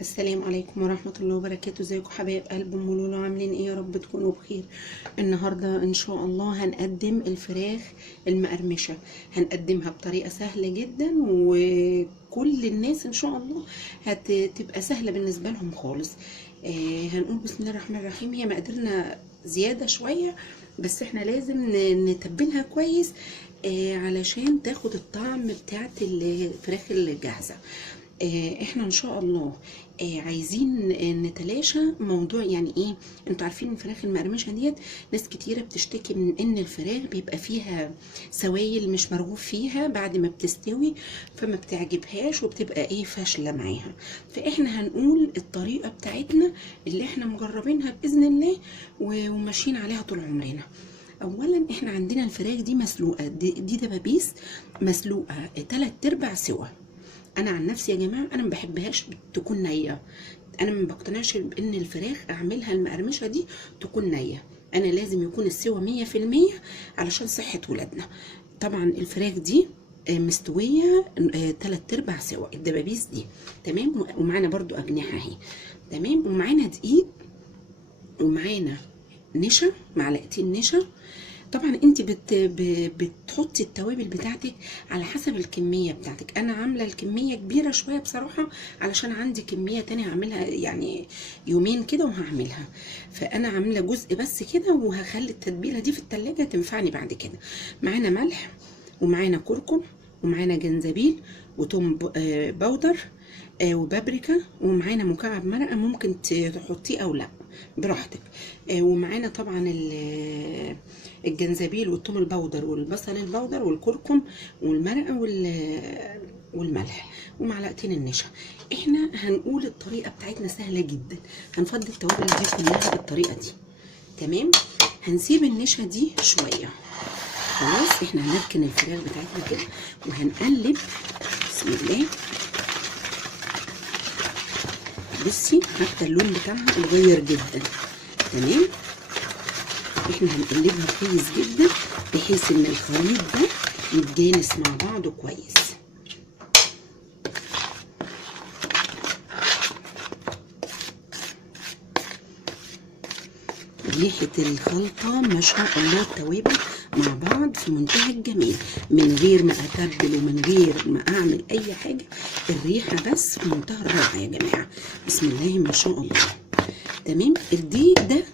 السلام عليكم ورحمة الله وبركاته. ازيكم حبايب قلب ام لولو؟ عاملين ايه؟ يا رب تكونوا بخير. النهاردة ان شاء الله هنقدم الفراخ المقرمشة. هنقدمها بطريقة سهلة جدا وكل الناس ان شاء الله هتبقى سهلة بالنسبة لهم خالص. هنقول بسم الله الرحمن الرحيم. هي مقاديرنا زيادة شوية بس احنا لازم نتبلها كويس علشان تاخد الطعم بتاعت الفراخ الجاهزة. احنا ان شاء الله عايزين نتلاشى موضوع يعني ايه. انتوا عارفين الفراخ المقرمشه ديت ناس كتيره بتشتكي من ان الفراخ بيبقى فيها سوائل مش مرغوب فيها بعد ما بتستوي، فما بتعجبهاش وبتبقى ايه فاشله معاها. فاحنا هنقول الطريقه بتاعتنا اللي احنا مجربينها باذن الله وماشيين عليها طول عمرنا. اولا احنا عندنا الفراخ دي مسلوقه، دي دبابيس مسلوقه 3/4 سوا. انا عن نفسي يا جماعه انا ما بحبهاش تكون نيه. انا ما بقتنعش بان الفراخ اعملها المقرمشه دي تكون نيه. انا لازم يكون السوا 100% علشان صحه ولادنا. طبعا الفراخ دي مستويه 3/4 سوا الدبابيس دي. تمام. ومعانا برضو اجنحه اهي. تمام. ومعانا دقيق ومعانا نشا، معلقتين نشا. طبعا انت بتحطي التوابل بتاعتك على حسب الكميه بتاعتك. انا عامله الكميه كبيره شويه بصراحه علشان عندي كميه تانية هعملها يعني يومين كده وهعملها، فانا عامله جزء بس كده وهخلي التتبيله دي في التلاجة تنفعني بعد كده. معانا ملح ومعانا كركم ومعانا جنزبيل وتوم باودر وبابريكا، ومعانا مكعب مرقه ممكن تحطيه او لا براحتك. ومعانا طبعا الجنزبيل والثوم البودر والبصل البودر والكركم والمرقه والملح ومعلقتين النشا. احنا هنقول الطريقه بتاعتنا سهله جدا. هنفضي التوابل دي كلها بالطريقه دي. تمام. هنسيب النشا دي شويه. خلاص احنا هنركن الفراخ بتاعتنا كده وهنقلب. بسم الله. بصي حتى اللون بتاعها اتغير جدا. تمام. احنا هنقلبها كويس جدا بحيث ان الخليط ده يتجانس مع بعضه كويس. ريحة الخلطة ما شاء الله، التوابل مع بعض في منتهى الجمال من غير ما اتبل ومن غير ما اعمل اي حاجة. الريحة بس في منتهى الروعة يا جماعة. بسم الله ما شاء الله. تمام. الدقيق ده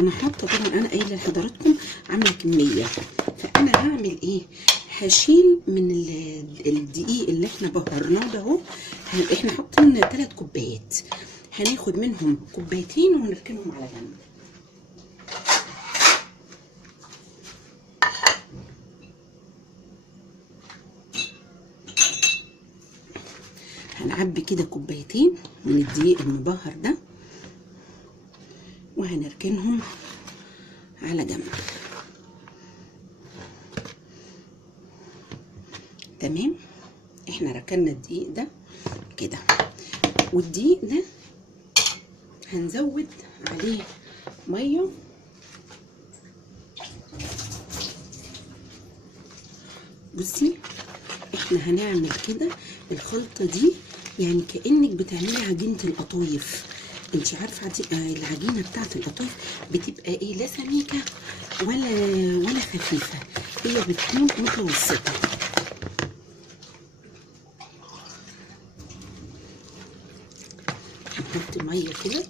انا حاطه، طبعا انا قايله لحضراتكم عامله كميه، فانا هعمل ايه؟ هشيل من الدقيق اللي احنا بهرناه ده اهو. احنا حاطين 3 كوبايات، هناخد منهم كوبايتين ونركنهم على جنب. هنعبي كده كوبايتين من الدقيق المبهر ده وهنركنهم على جنب. تمام. احنا ركننا الدقيق ده كده، والدقيق ده هنزود عليه ميه. بصي احنا هنعمل كده الخلطه دي يعني كانك بتعملي عجينه القطايف. انت عارفه العجينه بتاعت القطايف بتبقى ايه؟ لا سميكه ولا خفيفه، هي بتكون متوسطه. هنحط ميه كده.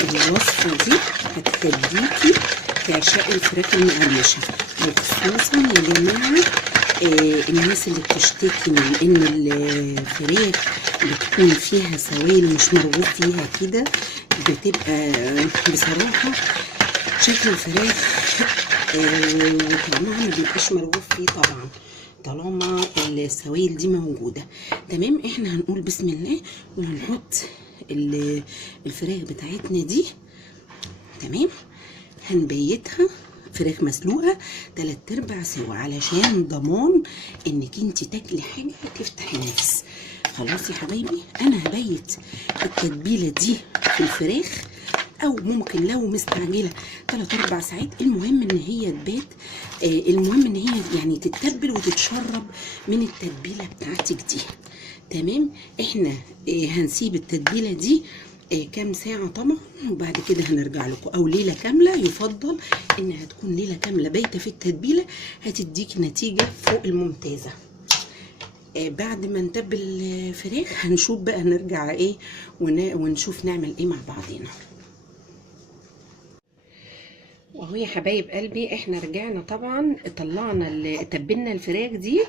الوصفه دي هتخليكي تعشقي الفراخ المقرمشه، وخصوصا يا جماعه الناس اللي بتشتكي من ان الفراخ بتكون فيها سوائل مش مرغوب فيها كده، بتبقى بصراحه شكل الفراخ وطعمها ما بيبقاش مرغوب فيه طبعا طالما السوائل دي موجوده. تمام. احنا هنقول بسم الله وهنحط الفراخ بتاعتنا دي. تمام. هنبيتها فراخ مسلوقه 3/4 سوا، علشان ضمان انك انت تاكلي حاجه تفتح النفس. خلاص يا حبايبي، انا هبيت التتبيله دي في الفراخ، او ممكن لو مستعجله 3-4 ساعات. المهم ان هي تبات، المهم ان هي يعني تتبل وتتشرب من التتبيله بتاعتك دي. تمام. احنا هنسيب التتبيله دي كام ساعه طبعا، وبعد كده هنرجع لكم، او ليله كامله. يفضل انها تكون ليله كامله بايته في التتبيله، هتديكي نتيجه فوق الممتازه. بعد ما نتبل الفراخ هنشوف بقى نرجع ايه ونشوف نعمل ايه مع بعضينا. واهو يا حبايب قلبي، احنا رجعنا طبعا، طلعنا تبلنا الفراخ دي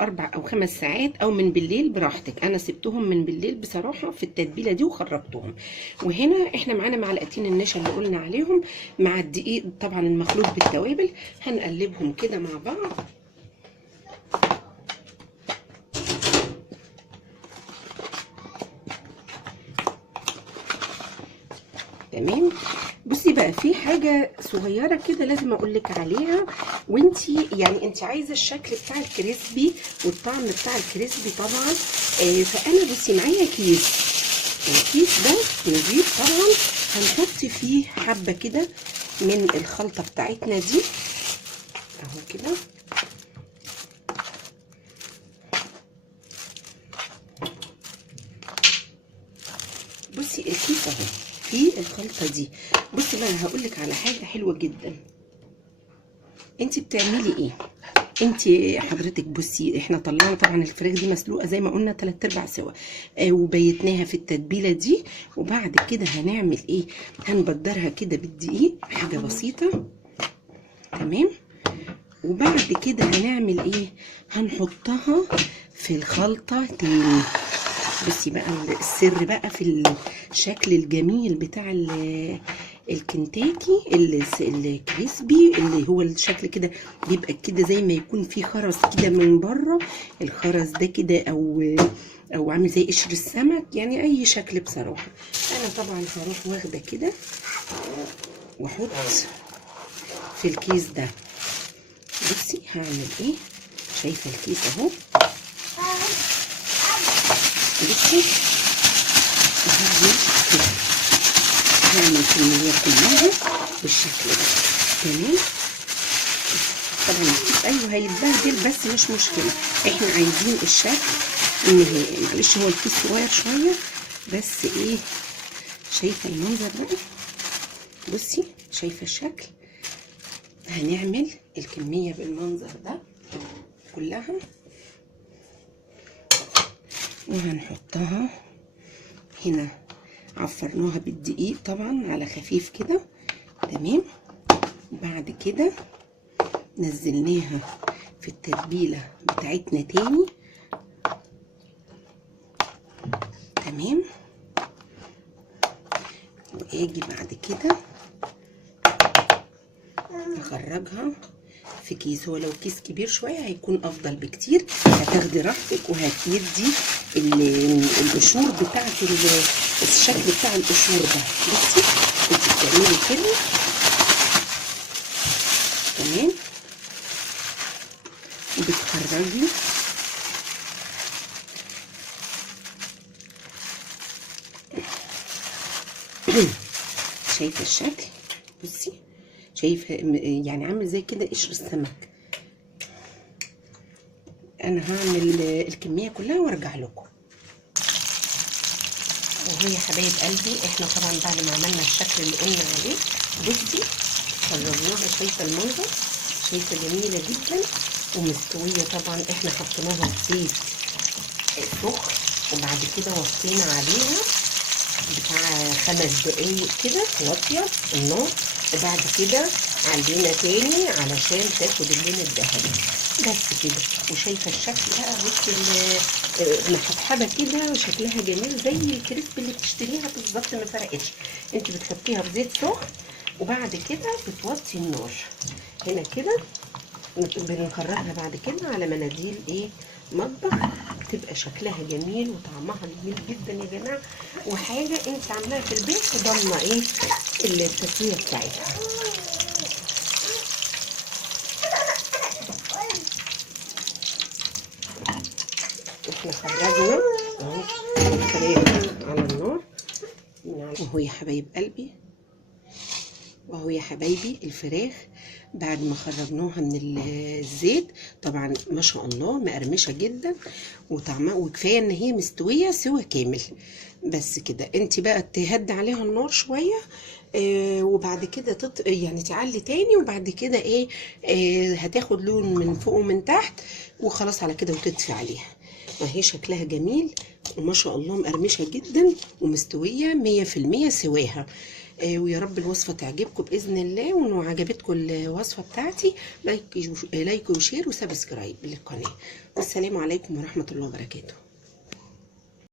4 أو 5 ساعات، او من بالليل براحتك. انا سبتهم من بالليل بصراحه في التتبيله دي وخرجتهم. وهنا احنا معانا معلقتين النشا اللي قلنا عليهم، مع الدقيق طبعا المخلوط بالتوابل. هنقلبهم كده مع بعض. تمام. بصي بقى، في حاجه صغيره كده لازم اقول لك عليها، وانتي يعني انت عايزه الشكل بتاع الكريسبي والطعم بتاع الكريسبي طبعا. فانا بصي معايا كيس، الكيس ده نضيف طبعا، هنحط فيه حبه كده من الخلطه بتاعتنا دي اهو كده. بصي الكيس اهو فيه الخلطه دي. بصي بقى، انا هقول لك على حاجه حلوه جدا. انت بتعملي ايه؟ انت حضرتك بصي، احنا طلعنا طبعا الفراخ دي مسلوقه زي ما قلنا 3/4 سوا، وبيتناها في التتبيله دي. وبعد كده هنعمل ايه؟ هنبدرها كده بالدقيق، حاجه بسيطه. تمام. وبعد كده هنعمل ايه؟ هنحطها في الخلطه تاني. بصي بقى السر بقى في الشكل الجميل بتاع الكنتاكي الكريسبي، اللي هو الشكل كده بيبقى كده زي ما يكون فيه خرز كده من بره. الخرز ده كده او عامل زي قشر السمك، يعني اي شكل بصراحه. انا طبعا هروح واخده كده واحط في الكيس ده. بصي هعمل ايه؟ شايفه الكيس اهو. بصي هعمل الكمية كلها بالشكل ده. تمام. طبعا الكيس ايوه هيتبهدل، بس مش مشكله، احنا عايزين الشكل النهائي. معلش هو الكيس صغير شويه، بس ايه، شايفه المنظر بقى؟ بصي شايفه الشكل. هنعمل الكميه بالمنظر ده كلها، وهنحطها هنا. عفرناها بالدقيق طبعا على خفيف كده. تمام. بعد كده نزلناها في التتبيله بتاعتنا تاني. تمام. واجي بعد كده اخرجها في كيس. هو لو كيس كبير شويه هيكون افضل بكتير، هتاخدي راحتك وهتدي القشور بتاعت الشكل بتاع القشور ده. بصي انت بتعملي كده. تمام. وبتخرجي شايفه الشكل؟ بصي شايفه يعني عامل زي كده قشر السمك. انا هعمل الكميه كلها وارجع لكم. وهو يا حبايب قلبي، احنا طبعا بعد ما عملنا الشكل اللي قلنا عليه، بصي خرجناها. شايفه المنظر؟ شايفه جميله جدا ومستويه. طبعا احنا حطيناها في زيت سخن، وبعد كده وطينا عليها بتاع 5 دقايق كده واطيه النار، وبعد كده علينا تاني علشان تاخد اللون الذهبي. بس كده. وشايفه الشكل بقى؟ بصي محبحبه كده وشكلها جميل زي الكريسبي اللي بتشتريها بالظبط، ما فرقتش. انت بتحطيها في زيت سخن، وبعد كده بتوطي النار هنا كده. بنخرجها بعد كده على مناديل ايه، مطبخ، تبقى شكلها جميل وطعمها جميل جدا يا جماعه، وحاجه انت عاملاها في البيت وضامنه ايه التسويه بتاعتها. احنا خرجنا اهو الفراخ على النار اهو يا حبايب قلبي. واهو يا حبايبي الفراخ بعد ما خرجناها من الزيت طبعا ما شاء الله مقرمشه جدا وطعمها، وكفايه ان هي مستويه سوا كامل. بس كده انت بقى تهدي عليها النار شويه وبعد كده يعني تعلي تاني، وبعد كده ايه هتاخد لون من فوق ومن تحت وخلاص على كده وتطفي عليها. اهي شكلها جميل وما شاء الله مقرمشه جدا ومستويه 100% سواها. ويا رب الوصفه تعجبكم باذن الله، ولو عجبتكم الوصفه بتاعتي لايك وشير وسبسكرايب للقناه. والسلام عليكم ورحمه الله وبركاته.